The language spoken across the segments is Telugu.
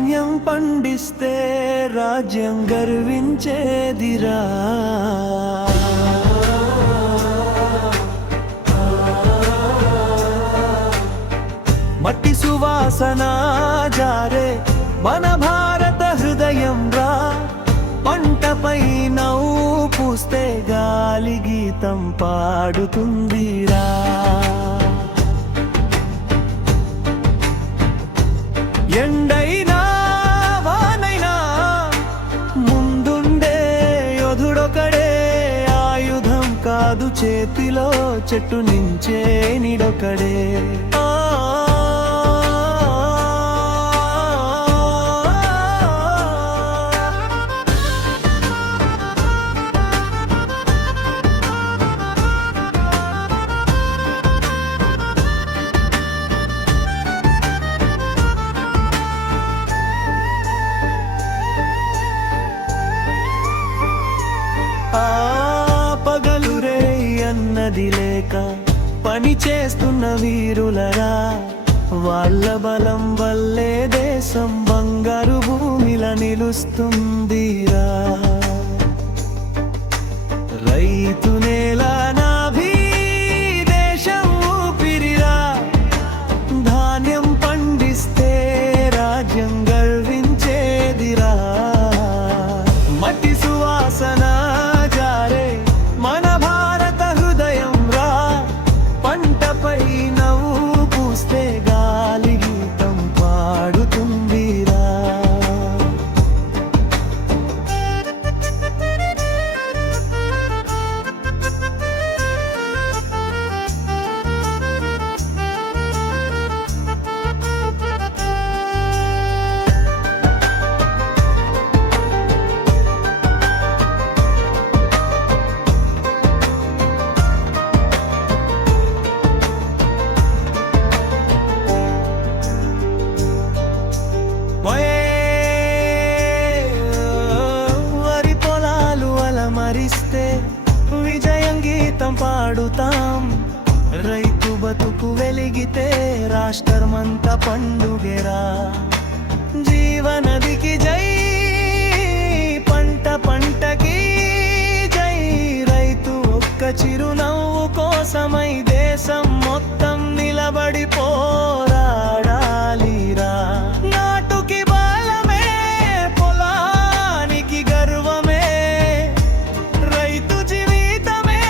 ధాన్యం పండిస్తే రాజ్యం గర్వించేదిరా. మట్టి సువాసన జారే మన భారత హృదయం రా. పంటపై నవ్వు పూస్తే గాలి గీతం పాడుతుందిరా. ఎండైనా వానైనా ముందుండే యోధుడొకడే. ఆయుధం కాదు చేతిలో, చెట్టు నుంచే నిడొకడే. పగలురే అన్నది లేక పని చేస్తున్న వీరులరా. వాళ్ళ బలం వల్లే దేశం బంగారు భూమిలా నిలుస్తుందిరా. రైతు నేల నాభి దేశం ఊపిరిరా. ధాన్యం పండిస్తే రాజ్యం గర్వించేదిరా. మట్టి సువాసన జారే మన భారత హృదయం రా. పంటపై నవ్వు పూస్తే గాలి గీతం పాడుతుందిరా. వరి పొలాలు అలమరిస్తే విజయం గీతం పాడుతాం. రైతు బతుకు వెలిగితే రాష్ట్రమంతా పండుగెరా. జీవనదికి జై, పంట పంటకి జై. రైతు ఒక్క చిరునవ్వు కోసమై దేశం మొత్తం నిలబడి పోరాడాలిరా. నాటుకి బలమే, పొలానికి గర్వమే. రైతు జీవితమే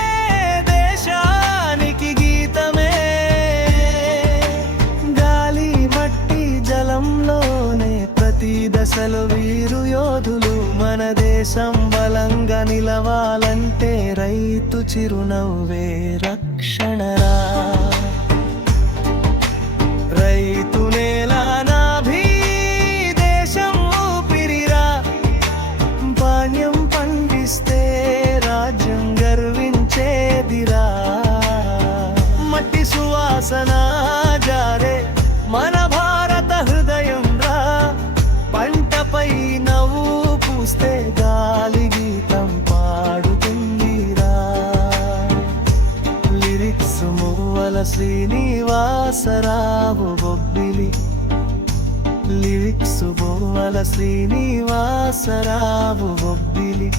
దేశానికి గీతమే. గాలి మట్టి జలంలోనే ప్రతి దశలో వీరు యోధులు. మన దేశం బలంగా నిలవాలంటే రైతు చిరునవ్వే రక్షణరా. రైతు నేల నాభి దేశం ఊపిరిరా. ధాన్యం పండిస్తే రాజ్యం గర్వించేదిరా. మట్టి సువాసన జారే మన భారత హృదయం రా. పంటపై నవ్వు పూస్తే గాలి గీతం పాడుతుందిరా. లిరిక్స్ మువ్వల శ్రీనివాసరావు బొబ్బిలి. లిరిక్స్ మువ్వల శ్రీనివాసరావు బొబ్బిలి.